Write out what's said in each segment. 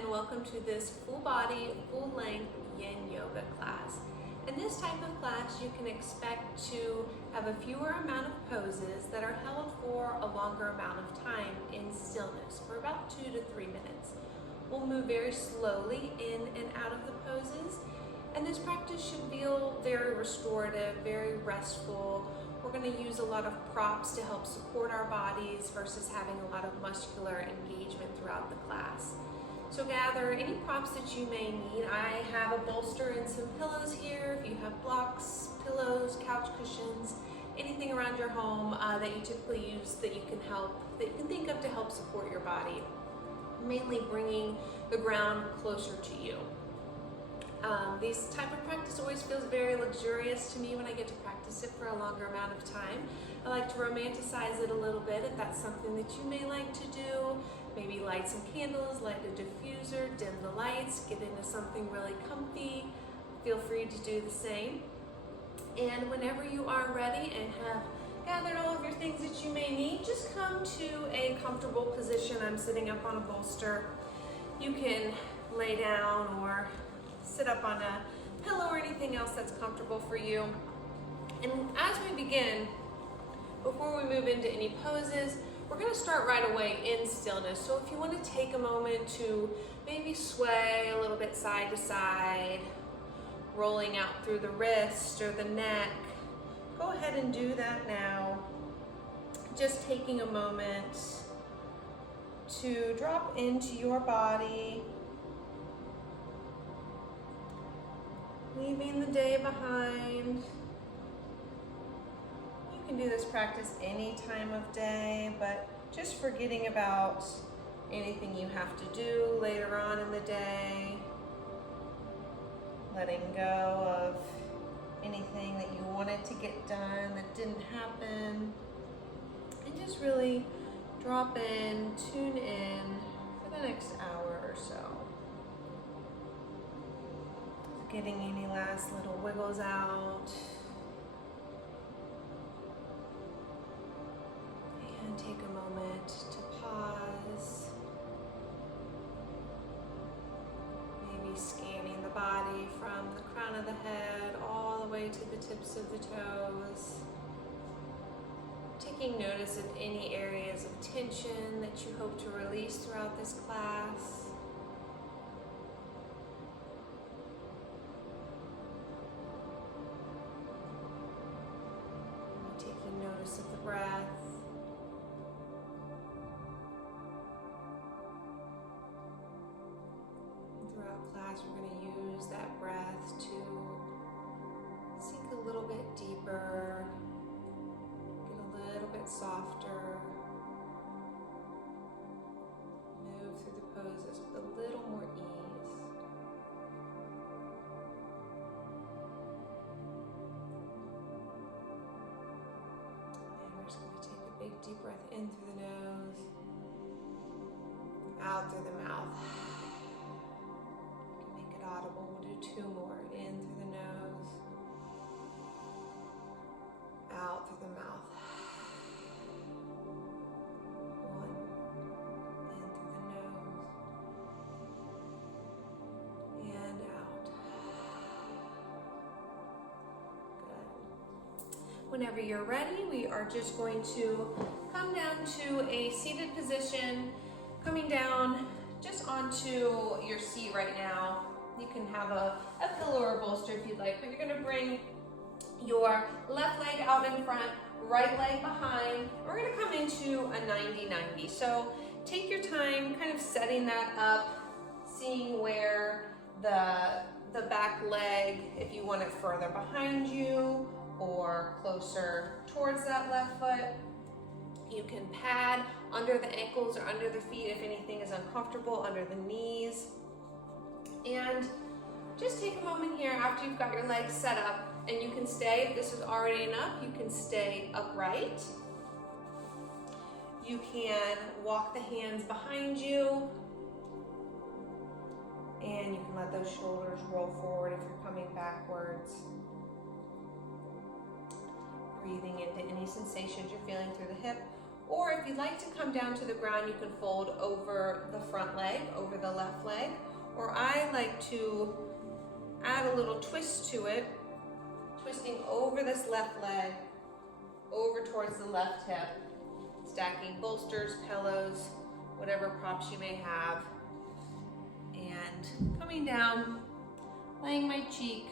and welcome to this full body, full length yin yoga class. In this type of class, you can expect to have a fewer amount of poses that are held for a longer amount of time in stillness, for about 2 to 3 minutes. We'll move very slowly in and out of the poses, and this practice should feel very restorative, very restful. We're going to use a lot of props to help support our bodies versus having a lot of muscular engagement throughout the class. So gather any props that you may need. I have a bolster and some pillows here. If you have blocks, pillows, couch cushions, anything around your home that you typically use that you can think of to help support your body, mainly bringing the ground closer to you. This type of practice always feels very luxurious to me when I get to practice it for a longer amount of time. I like to romanticize it a little bit if that's something that you may like to do. Maybe light some candles, light a diffuser, dim the lights, get into something really comfy. Feel free to do the same. And whenever you are ready and have gathered all of your things that you may need, just come to a comfortable position. I'm sitting up on a bolster. You can lay down or sit up on a pillow or anything else that's comfortable for you. And as we begin, before we move into any poses, we're going to start right away in stillness. So if you want to take a moment to maybe sway a little bit side to side, rolling out through the wrist or the neck, go ahead and do that now. Just taking a moment to drop into your body, leaving the day behind. You can do this practice any time of day, but just forgetting about anything you have to do later on in the day, letting go of anything that you wanted to get done that didn't happen, and just really drop in, tune in for the next hour or so. Getting any last little wiggles out. And take a moment to pause. Maybe scanning the body from the crown of the head all the way to the tips of the toes. Taking notice of any areas of tension that you hope to release throughout this class. Taking notice of the breath. Throughout class, we're going to use that breath to sink a little bit deeper, get a little bit softer, move through the poses with a little more ease. And we're just going to take a big deep breath in through the nose, out through the mouth. Audible. We'll do 2 more. In through the nose, out through the mouth. 1, in through the nose, and out. Good. Whenever you're ready, we are just going to come down to a seated position, coming down just onto your seat right now. You can have a pillow or a bolster if you'd like, but you're going to bring your left leg out in front, right leg behind. We're going to come into a 90-90. So take your time kind of setting that up, seeing where the back leg, if you want it further behind you or closer towards that left foot. You can pad under the ankles or under the feet if anything is uncomfortable, under the knees. And just take a moment here after you've got your legs set up, and you can stay, if this is already enough, you can stay upright. You can walk the hands behind you, and you can let those shoulders roll forward if you're coming backwards. Breathing into any sensations you're feeling through the hip Or if you'd like to come down to the ground, you can fold over the front leg, over the left leg. Or I like to add a little twist to it, twisting over this left leg, over towards the left hip, stacking bolsters, pillows, whatever props you may have, and coming down, laying my cheek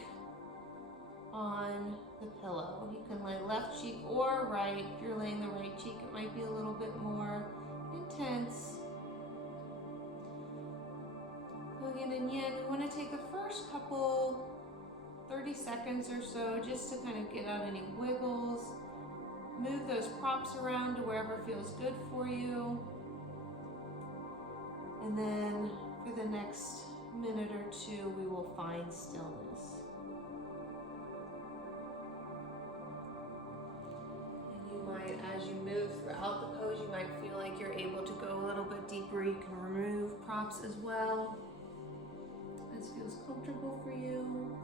on the pillow. You can lay left cheek or right. If you're laying the right cheek, it might be a little bit more intense. Yin and Yin, we want to take the first couple 30 seconds or so just to kind of get out any wiggles. Move those props around to wherever feels good for you. And then for the next minute or two, we will find stillness. And you might, as you move throughout the pose, you might feel like you're able to go a little bit deeper. You can remove props as well. This feels comfortable for you.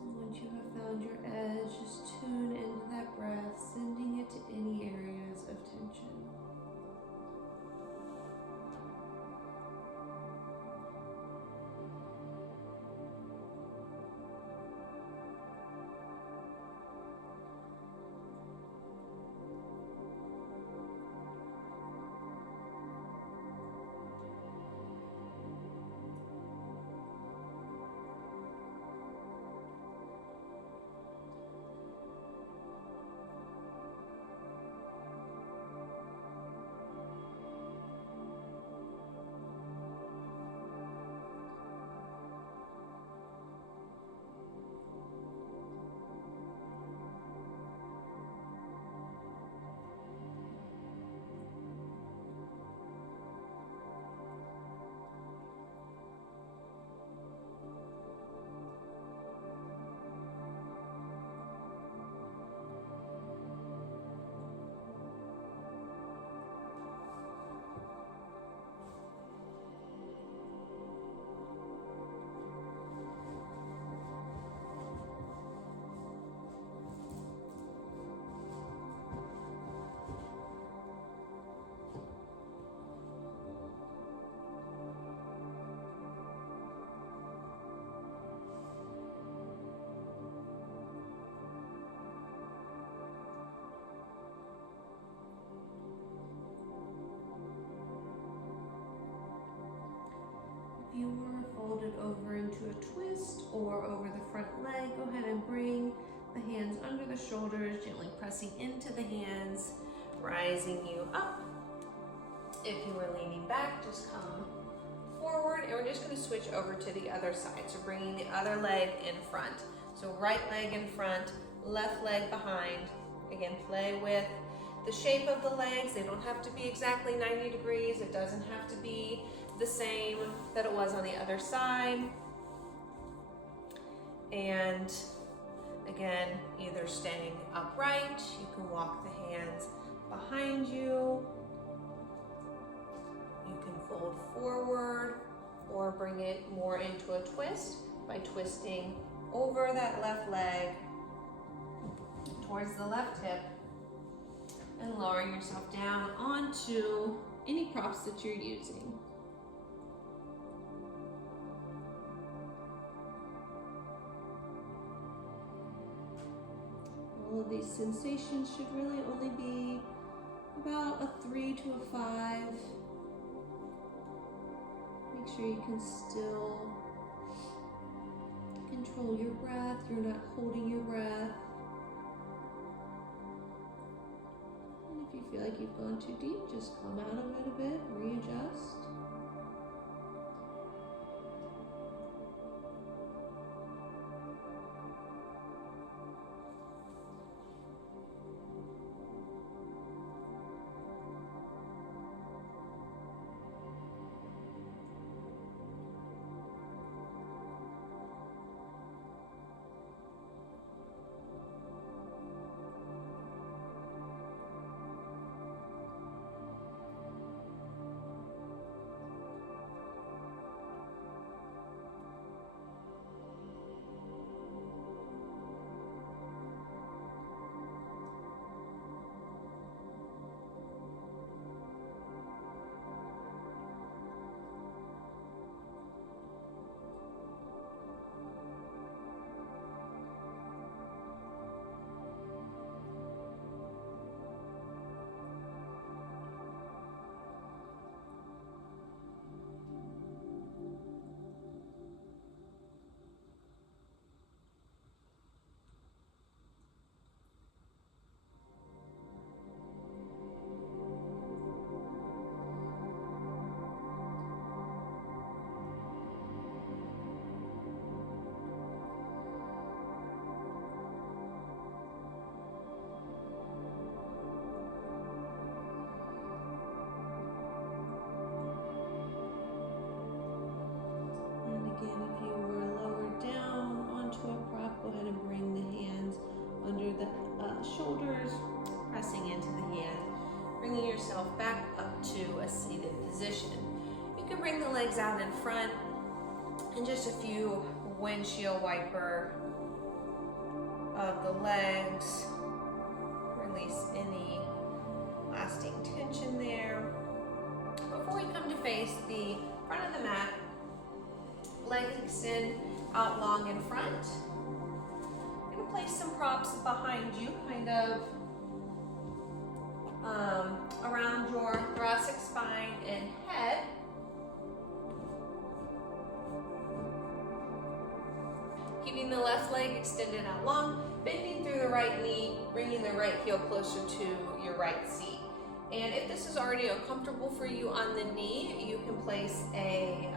And once you have found your edge, just tune into that breath, sending it to any areas of tension. If you were folded over into a twist or over the front leg, go ahead and bring the hands under the shoulders, gently pressing into the hands, rising you up. If you were leaning back, just come forward, and we're just going to switch over to the other side. So bringing the other leg in front. So right leg in front, left leg behind. Again, play with the shape of the legs. They don't have to be exactly 90 degrees. It doesn't have to be the same that it was on the other side. And again, either staying upright, you can walk the hands behind you. You can fold forward or bring it more into a twist by twisting over that left leg towards the left hip and lowering yourself down onto any props that you're using. All of these sensations should really only be about a 3 to a 5. Make sure you can still control your breath. You're not holding your breath. And if you feel like you've gone too deep, just come out of it a bit, readjust. seated position. You can bring the legs out in front and just a few windshield wiper of the legs. Release any lasting tension there. Before you come to face the front of the mat, legs extend out long in front. I'm going to place some props behind you, kind of around your thoracic spine and head. Keeping the left leg extended out long, bending through the right knee, bringing the right heel closer to your right seat. And if this is already uncomfortable for you on the knee, you can place a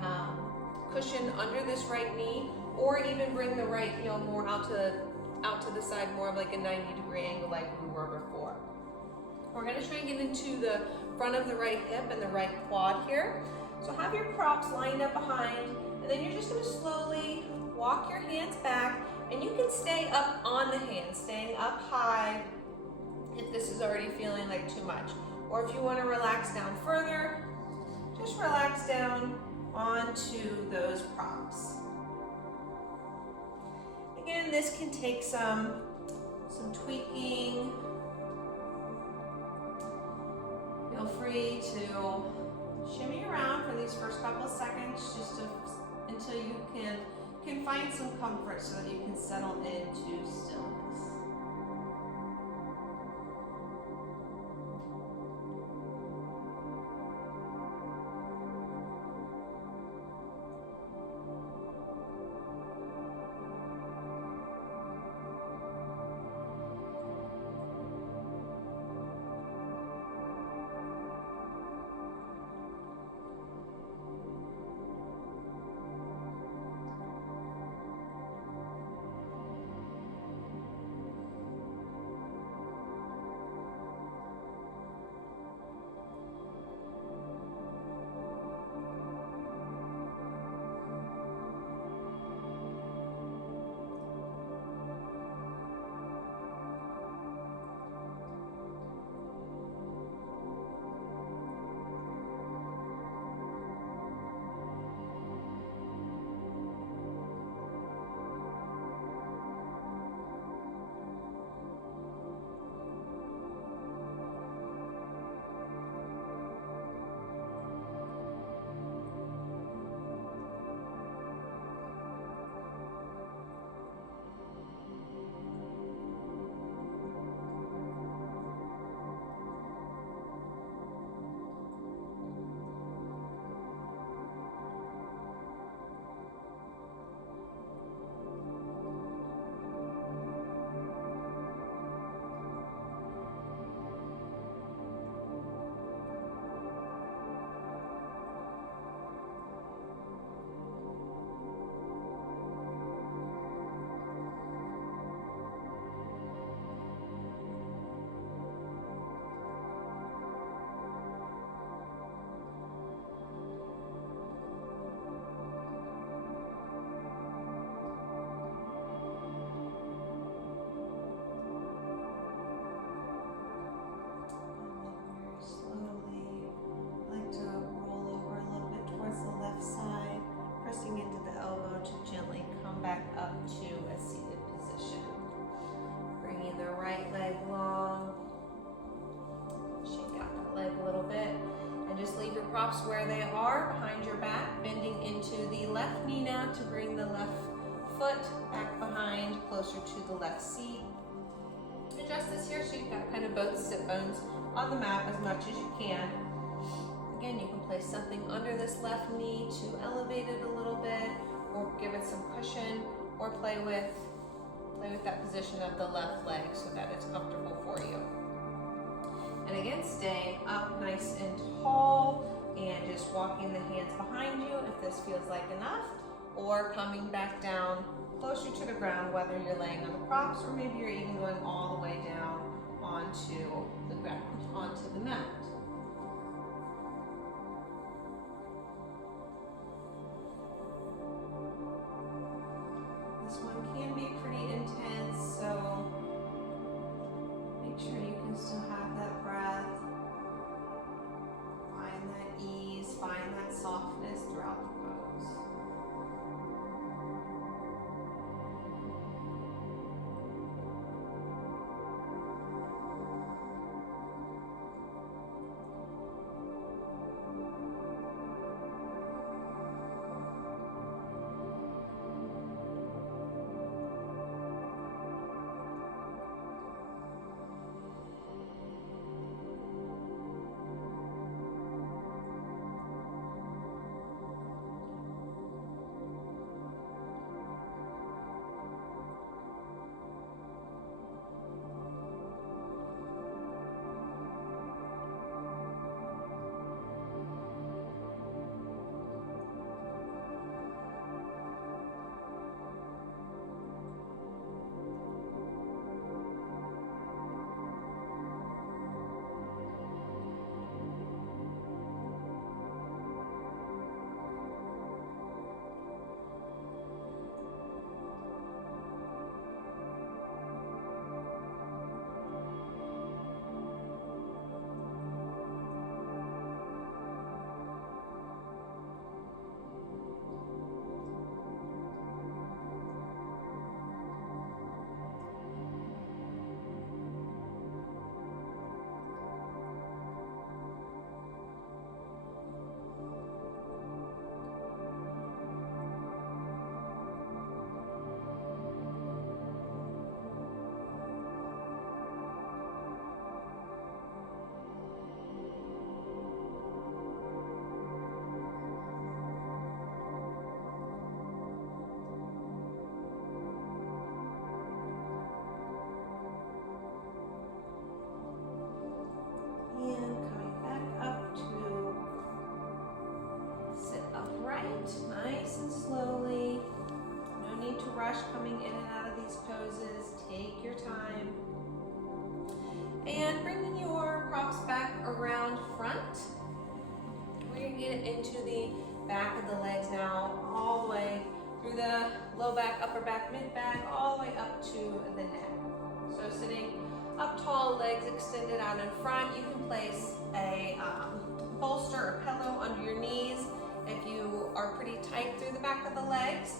cushion under this right knee, or even bring the right heel more out to the side, more of like a 90-degree angle like we were before. We're going to try and get into the front of the right hip and the right quad here. So have your props lined up behind, and then you're just going to slowly walk your hands back, and you can stay up on the hands, staying up high if this is already feeling like too much. Or if you want to relax down further, just relax down onto those props. Again, this can take some tweaking. Feel free to shimmy around for these first couple of seconds just until you can find some comfort so that you can settle into stillness. Props where they are behind your back, bending into the left knee now to bring the left foot back behind, closer to the left seat. Adjust this here so you've got kind of both sit bones on the mat as much as you can. Again, you can place something under this left knee to elevate it a little bit, or give it some cushion, or play with that position of the left leg so that it's comfortable for you. And again, staying up nice and tall, and just walking the hands behind you if this feels like enough, or coming back down closer to the ground, whether you're laying on the props or maybe you're even going all the way down onto the ground, onto the mat. This one can be pretty intense, so make sure you can still have that breath. Find that slowly. No need to rush coming in and out of these poses. Take your time. And bringing your props back around front. We're going to get into the back of the legs now, all the way through the low back, upper back, mid back, all the way up to the neck. So sitting up tall, legs extended out in front. You can place a bolster or pillow under your knees if you are pretty tight through the back of the legs.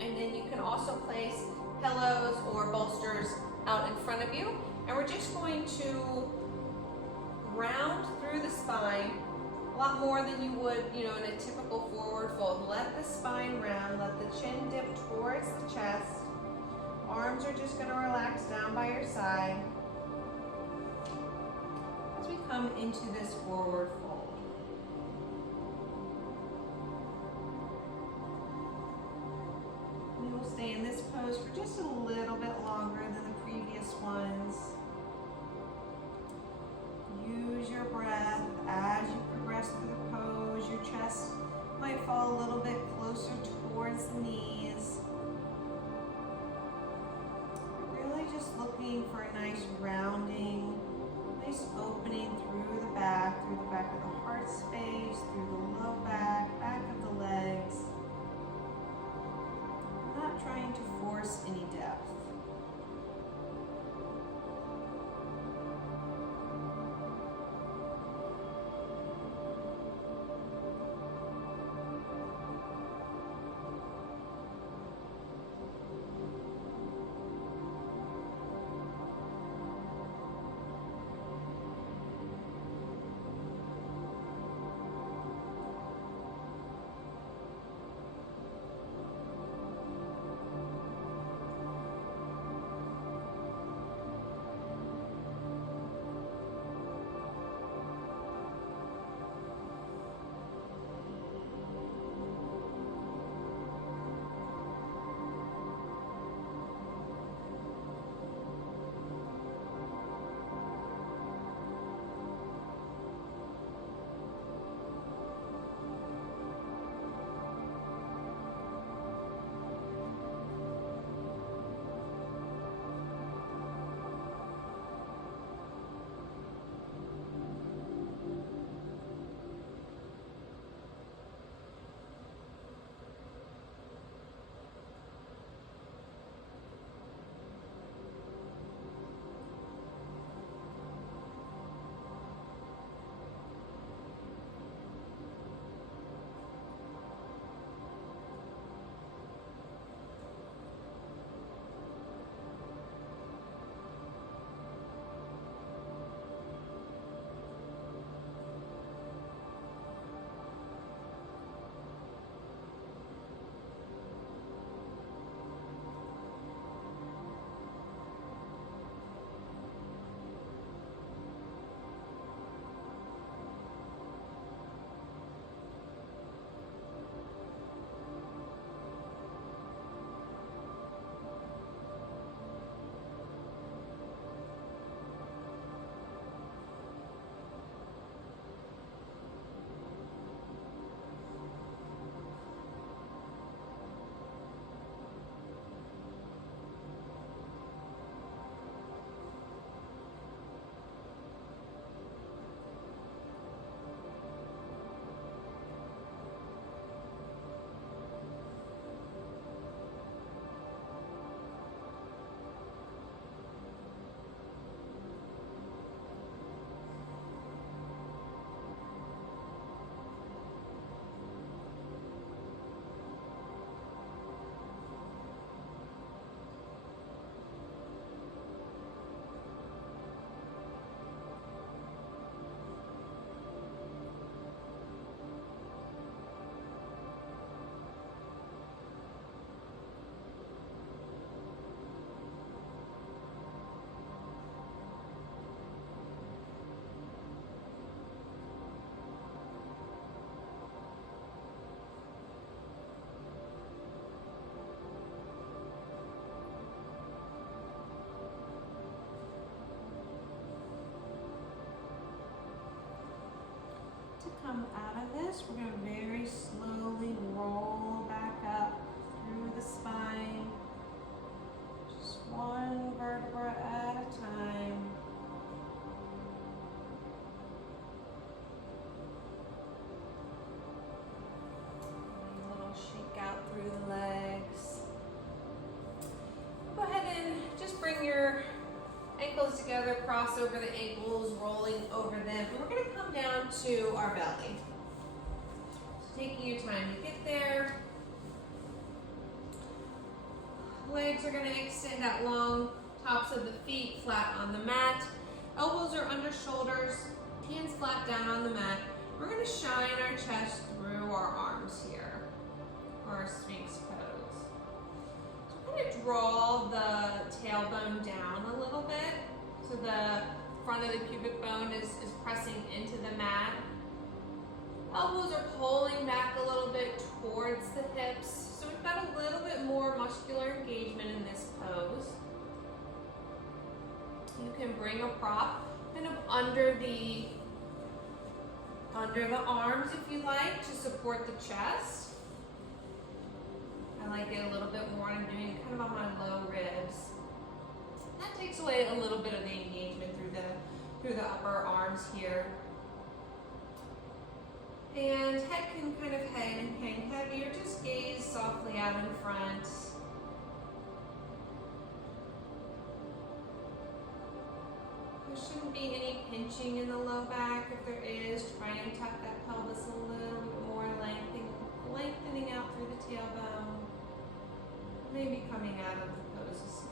And then you can also place pillows or bolsters out in front of you. And we're just going to round through the spine a lot more than you would, in a typical forward fold. Let the spine round, let the chin dip towards the chest. Arms are just going to relax down by your side as we come into this forward fold. We will stay in this pose for just a little bit longer than the previous ones. Use your breath as you progress through the pose. Your chest might fall a little bit closer towards the knees. Really just looking for a nice rounding, nice opening through the back of the heart space, through the low back, back of the legs. Not trying to force any depth. over the ankles, rolling over them. And we're gonna come down to our belly. So taking your time to get there. Legs are gonna extend out long, tops of the feet flat on the mat. Elbows are under shoulders, hands flat down on the mat. We're gonna shine our chest through our arms here, our Sphinx pose. So we're gonna draw the tailbone down a little bit, so the front of the pubic bone is pressing into the mat. Elbows are pulling back a little bit towards the hips, so we've got a little bit more muscular engagement in this pose. You can bring a prop kind of under the arms if you like to support the chest. I like it a little bit more, and I'm doing it kind of on my low ribs. That takes away a little bit of the engagement through the upper arms here. And head can kind of hang heavy, or just gaze softly out in front. There shouldn't be any pinching in the low back. If there is, try and tuck that pelvis a little bit more, lengthening out through the tailbone. Maybe coming out of the pose a smidge.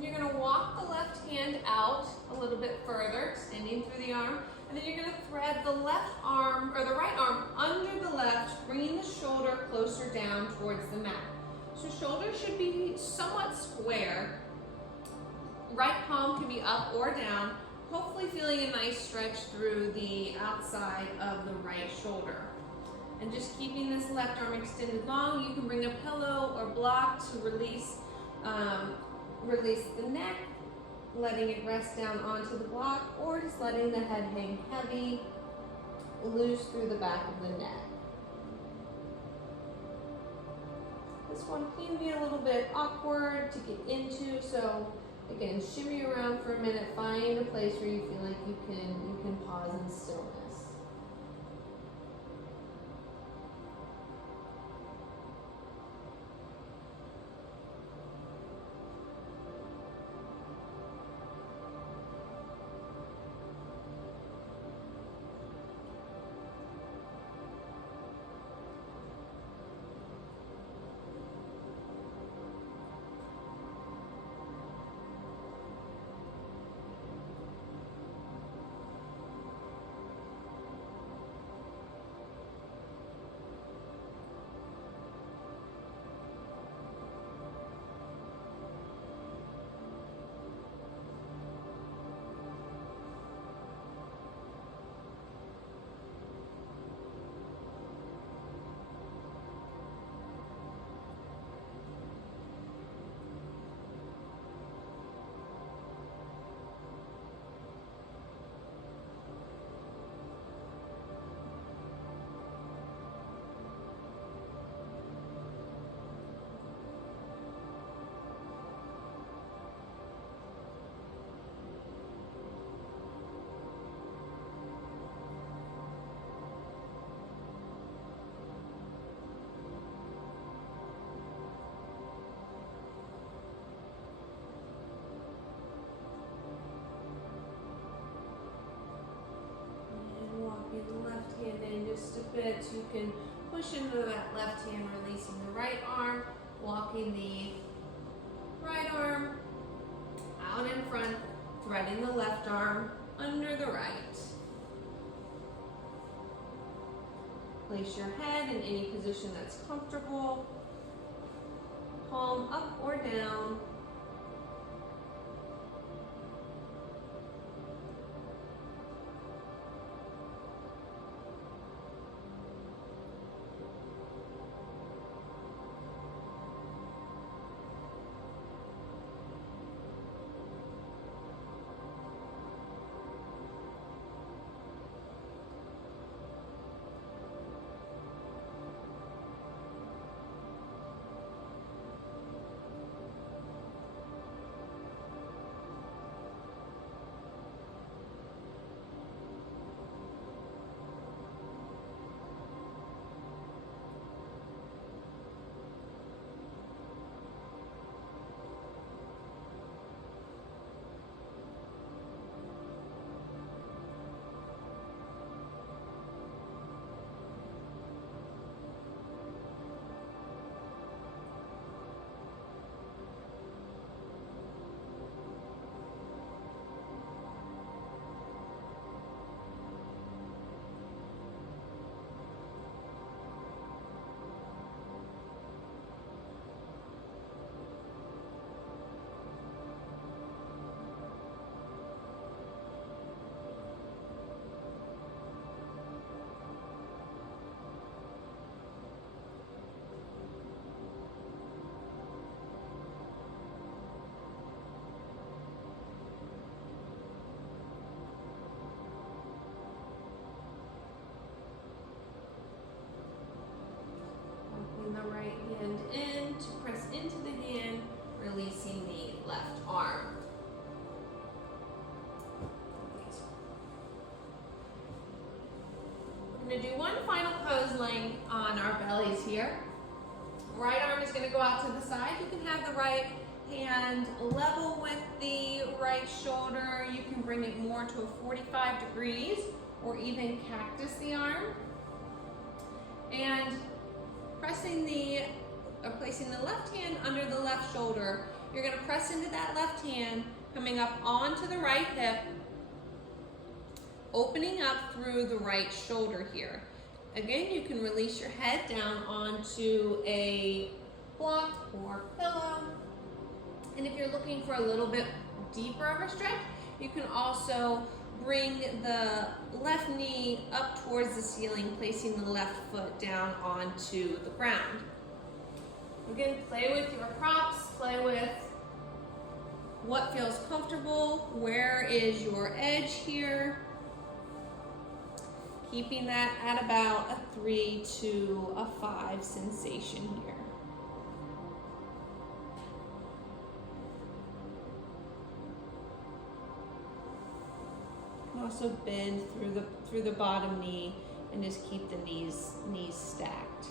You're going to walk the left hand out a little bit further, extending through the arm, and then you're going to thread the left arm, or the right arm, under the left, bringing the shoulder closer down towards the mat. So shoulders should be somewhat square. Right palm can be up or down, hopefully feeling a nice stretch through the outside of the right shoulder. And just keeping this left arm extended long, you can bring a pillow or block to release the neck, letting it rest down onto the block, or just letting the head hang heavy, loose through the back of the neck. This one can be a little bit awkward to get into, so again, shimmy around for a minute, find a place where you feel like you can pause in stillness. movements, you can push into that left hand, releasing the right arm, walking the right arm out in front, threading the left arm under the right. Place your head in any position that's comfortable, palm up or down. The right hand in to press into the hand, releasing the left arm. We're going to do one final pose laying on our bellies here. Right arm is going to go out to the side. You can have the right hand level with the right shoulder. You can bring it more to a 45 degrees or even cactus the arm. And placing the left hand under the left shoulder, you're going to press into that left hand, coming up onto the right hip, opening up through the right shoulder here. Again, you can release your head down onto a block or pillow. And if you're looking for a little bit deeper of a stretch, you can also bring the left knee up towards the ceiling, placing the left foot down onto the ground. Again, play with your props, play with what feels comfortable, where is your edge here. Keeping that at about a 3 to a 5 sensation here. You can also bend through the bottom knee and just keep the knees stacked.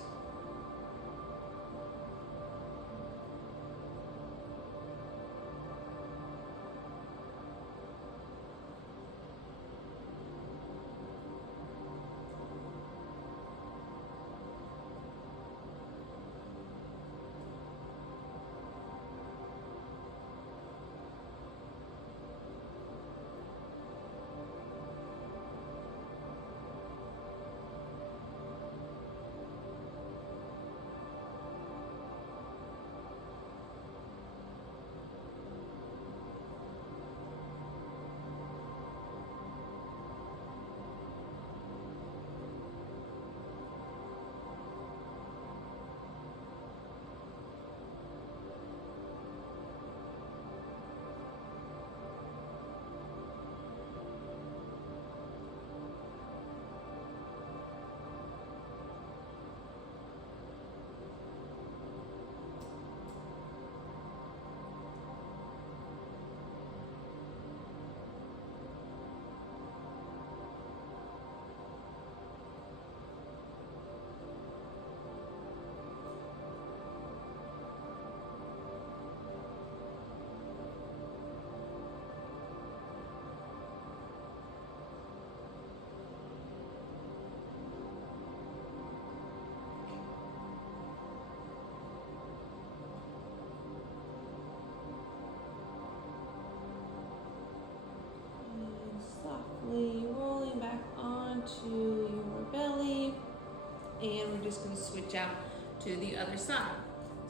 we're just going to switch out to the other side.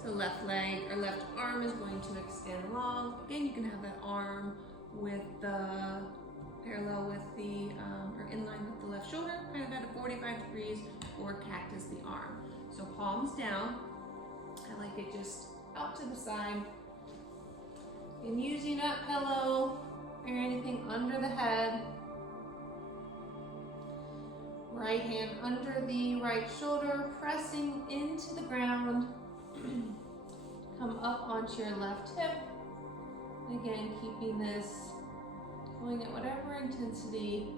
So left leg or left arm is going to extend long. Again, you can have that arm with the parallel with the, or in line with the left shoulder, kind of at a 45 degrees, or cactus the arm. So palms down. I like it just out to the side. And using that pillow or anything under the head. Right hand under the right shoulder, pressing into the ground. Come up onto your left hip. Again, keeping this going at whatever intensity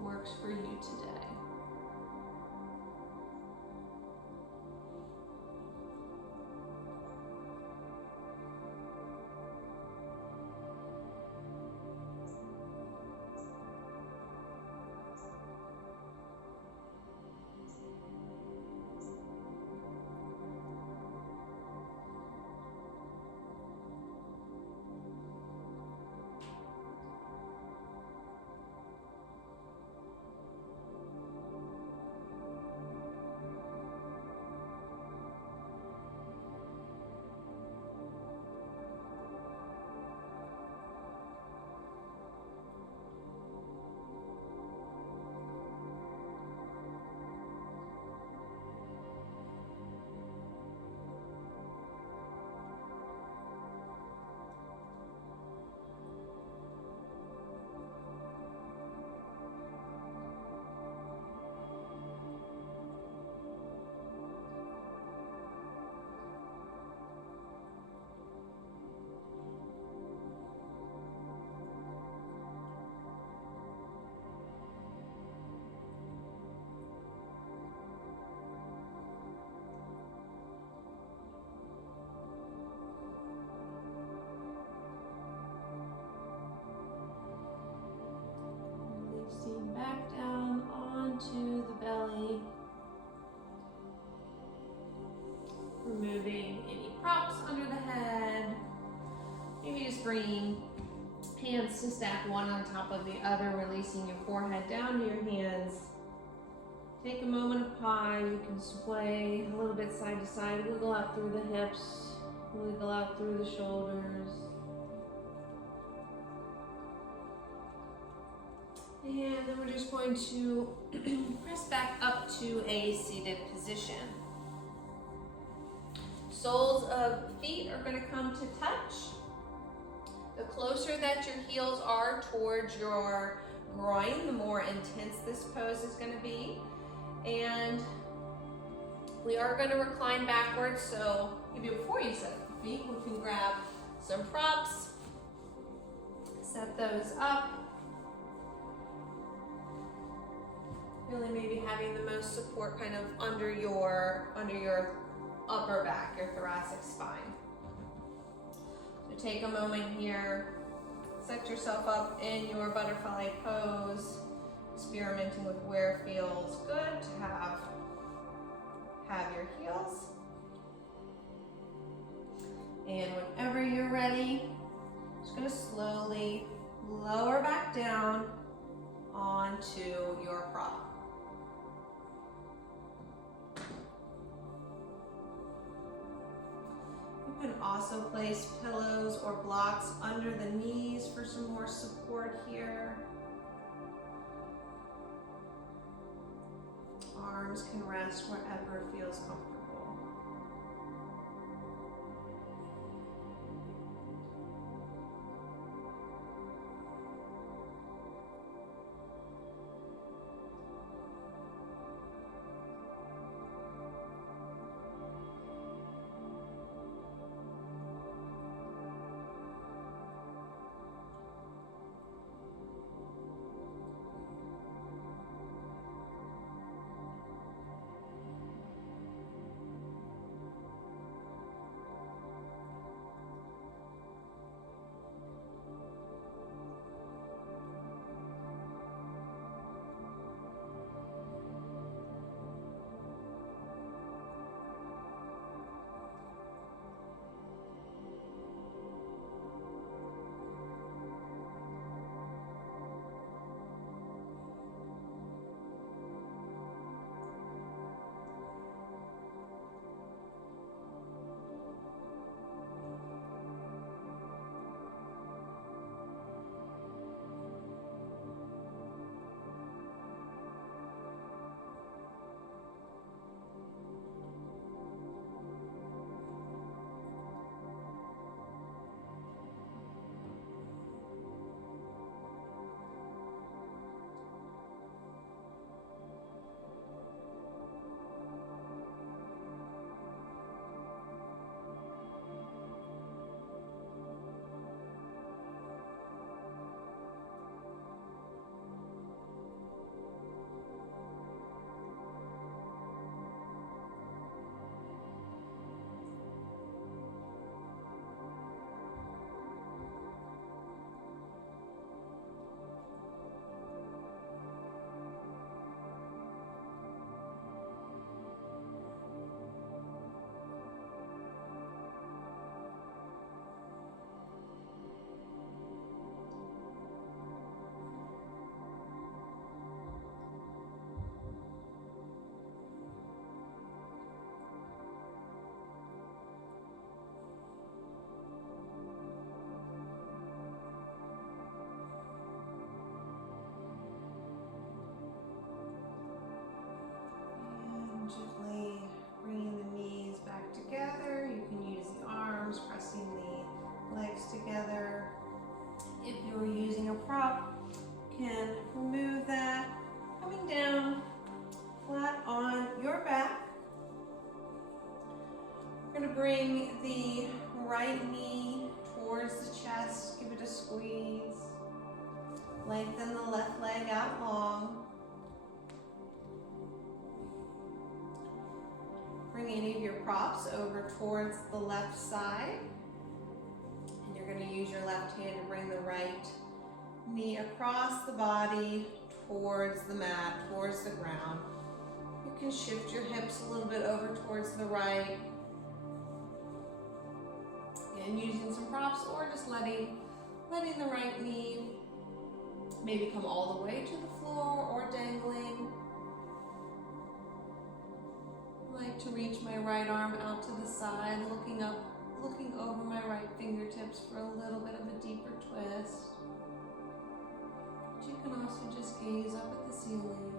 works for you today. Back down onto the belly. Removing any props under the head. Maybe just bringing hands to stack one on top of the other, releasing your forehead down to your hands. Take a moment of pie. You can sway a little bit side to side, wiggle out through the hips, wiggle out through the shoulders. And then we're just going to press back up to a seated position. Soles of feet are going to come to touch. The closer that your heels are towards your groin, the more intense this pose is going to be. And we are going to recline backwards, so maybe before you set up your feet, we can grab some props, set those up. Really maybe having the most support kind of under your upper back, your thoracic spine. So take a moment here, set yourself up in your butterfly pose, experimenting with where it feels good to have your heels. And whenever you're ready, just gonna slowly lower back down onto your prop. You can also place pillows or blocks under the knees for some more support here. Arms can rest wherever it feels comfortable. We're going to bring the right knee towards the chest, give it a squeeze. Lengthen the left leg out long. Bring any of your props over towards the left side. And you're going to use your left hand to bring the right knee across the body towards the mat, towards the ground. You can shift your hips a little bit over towards the right. And using some props or just letting the right knee maybe come all the way to the floor or dangling. I like to reach my right arm out to the side, looking up, looking over my right fingertips for a little bit of a deeper twist. But you can also just gaze up at the ceiling.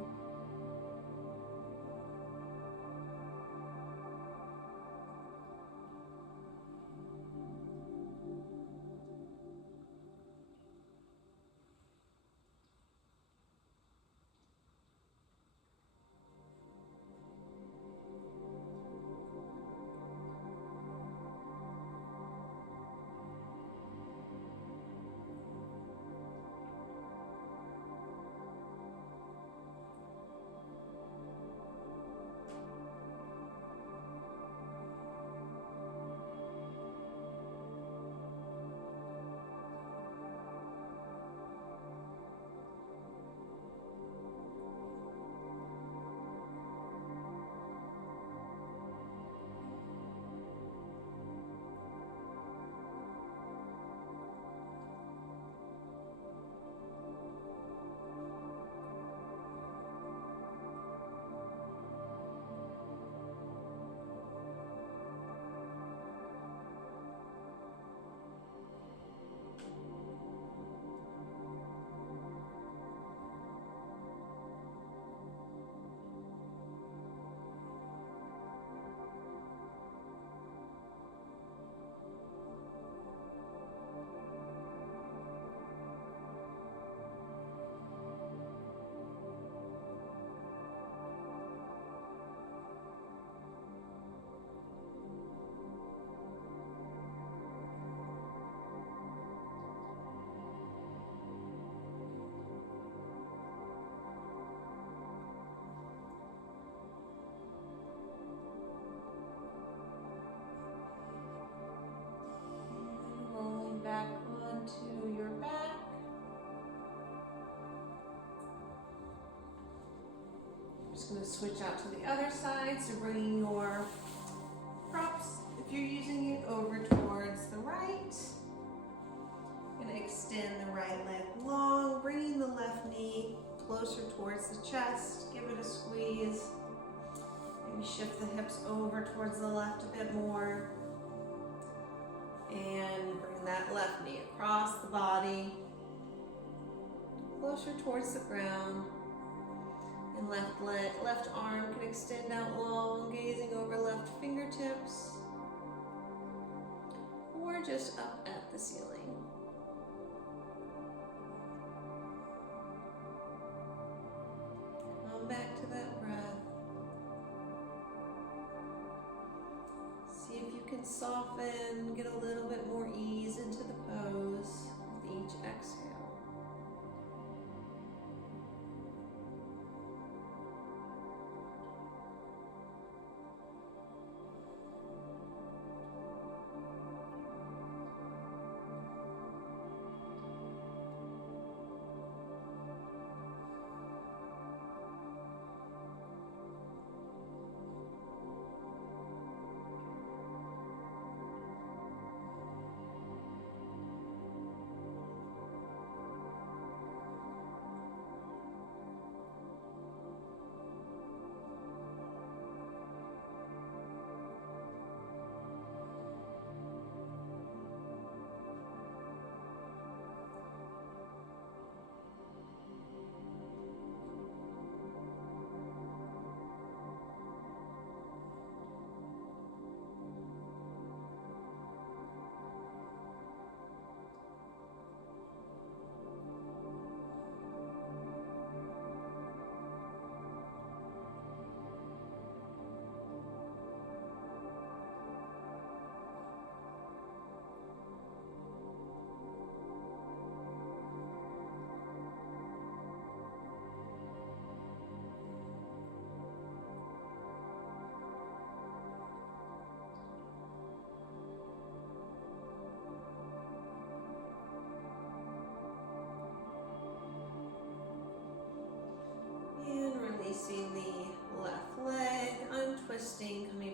Back onto your back. I'm just going to switch out to the other side. So bringing your props, if you're using it, over towards the right. Going to extend the right leg long, bringing the left knee closer towards the chest. Give it a squeeze. Maybe shift the hips over towards the left a bit more. And bring that left knee across the body, closer towards the ground. And left arm can extend out long, gazing over left fingertips, or just up at the ceiling. Come back to that breath. See if you can soften, get a little bit more ease into the pose with each exhale.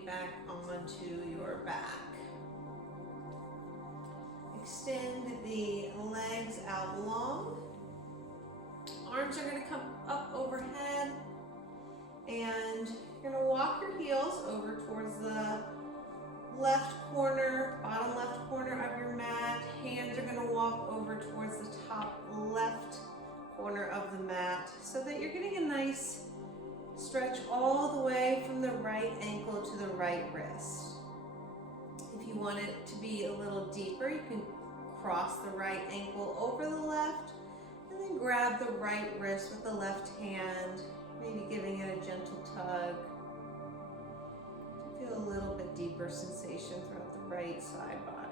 back onto your back. Extend the legs out long. Arms are going to come up overhead, and you're going to walk your heels over towards the left corner, bottom left corner of your mat. Hands are going to walk over towards the top left corner of the mat so that you're getting a nice stretch all the way from the right ankle to the right wrist. If you want it to be a little deeper, you can cross the right ankle over the left and then grab the right wrist with the left hand, maybe giving it a gentle tug. Feel a little bit deeper sensation throughout the right side body.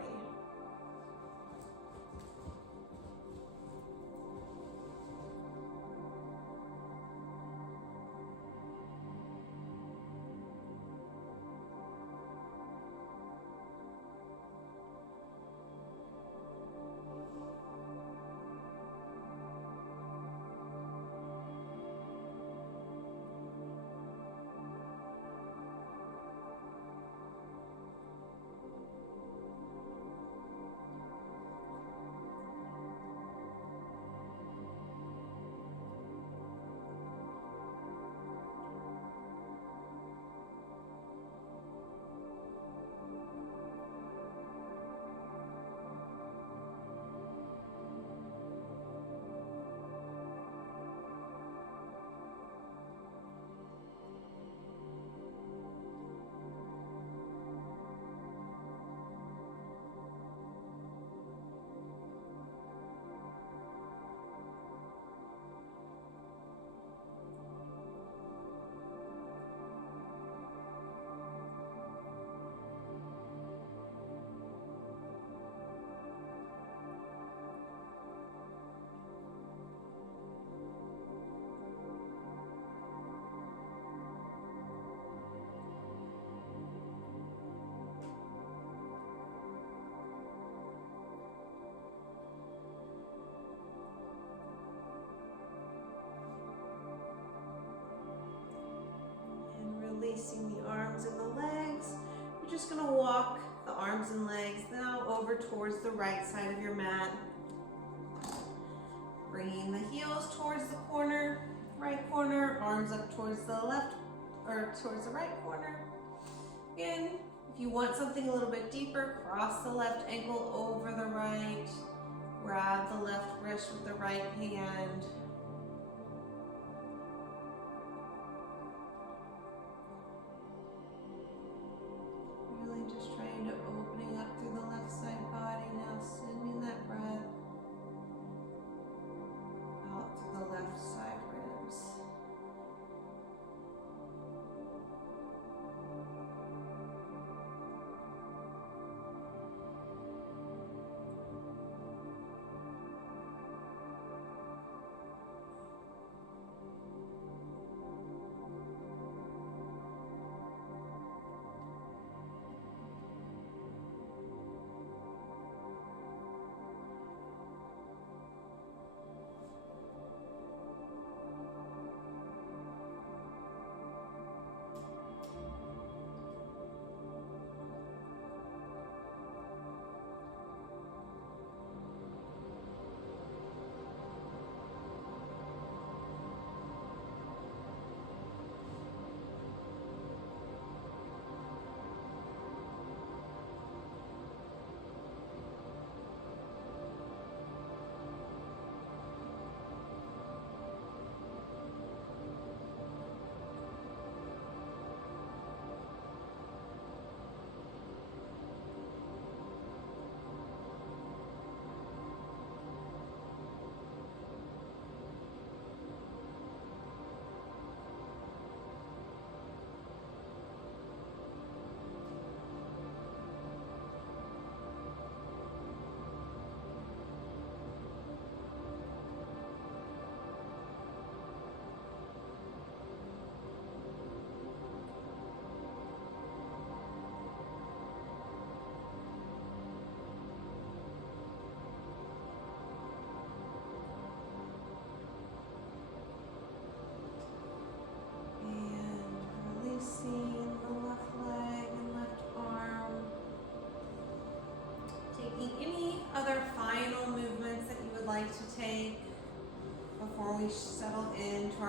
Releasing the arms and the legs. You're just going to walk the arms and legs now over towards the right side of your mat. Bringing the heels towards the corner, right corner, arms up towards the left or towards the right corner. Again, if you want something a little bit deeper, cross the left ankle over the right, grab the left wrist with the right hand. Just trying to opening up through the left side body now, sending that breath out to the left side ribs.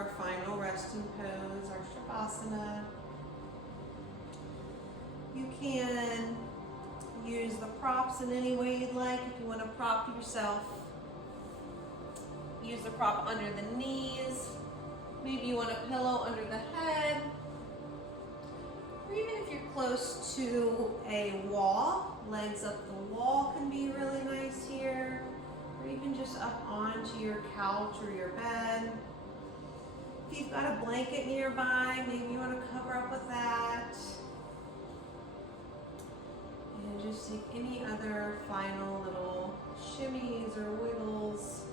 our final resting pose, our Shavasana. You can use the props in any way you'd like. If you want to prop yourself, use the prop under the knees. Maybe you want a pillow under the head. Or even if you're close to a wall, legs up the wall can be really nice here. Or even just up onto your couch or your bed. If you've got a blanket nearby, maybe you want to cover up with that. And just take any other final little shimmies or wiggles,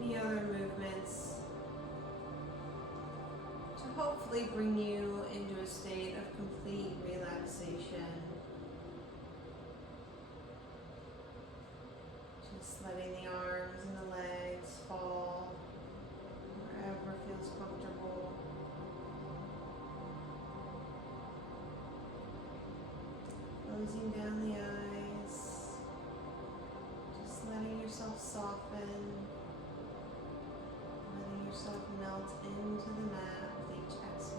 any other movements to hopefully bring you into a state of complete relaxation. Just letting the arms and the legs fall wherever feels comfortable. Closing down the eyes, just letting yourself soften, letting yourself melt into the mat with each exhale.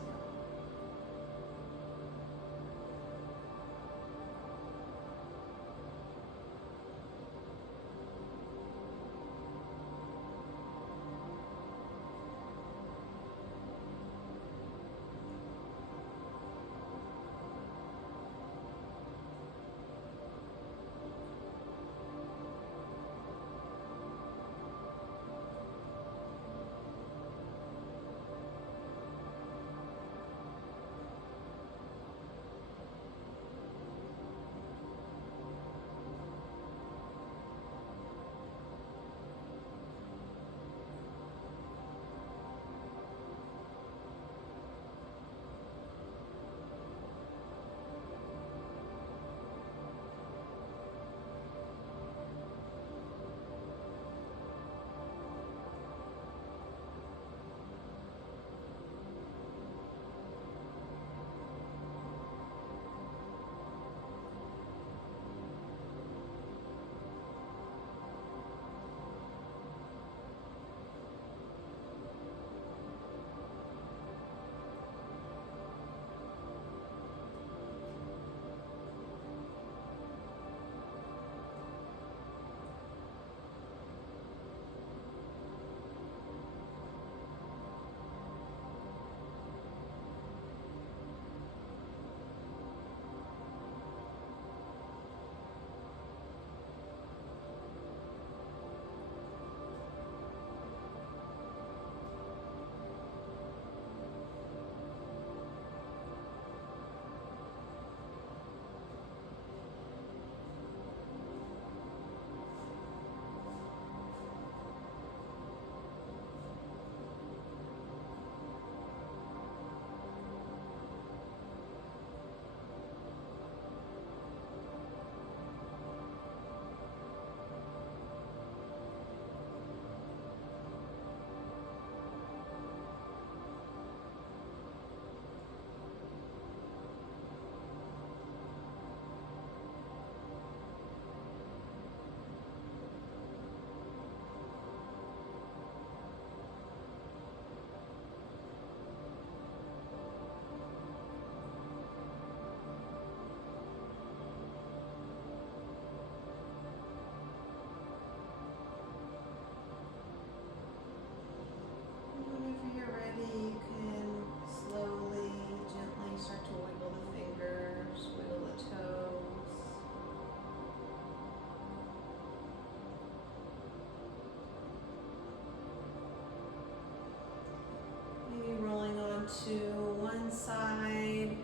To one side,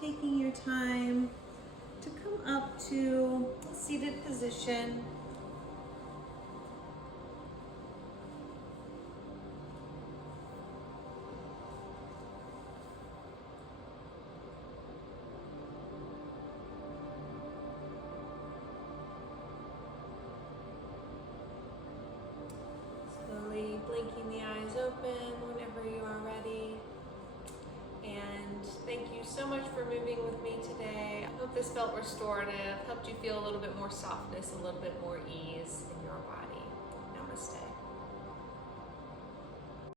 taking your time to come up to a seated position. Blinking the eyes open whenever you are ready. And thank you so much for moving with me today. I hope this felt restorative, helped you feel a little bit more softness, a little bit more ease in your body.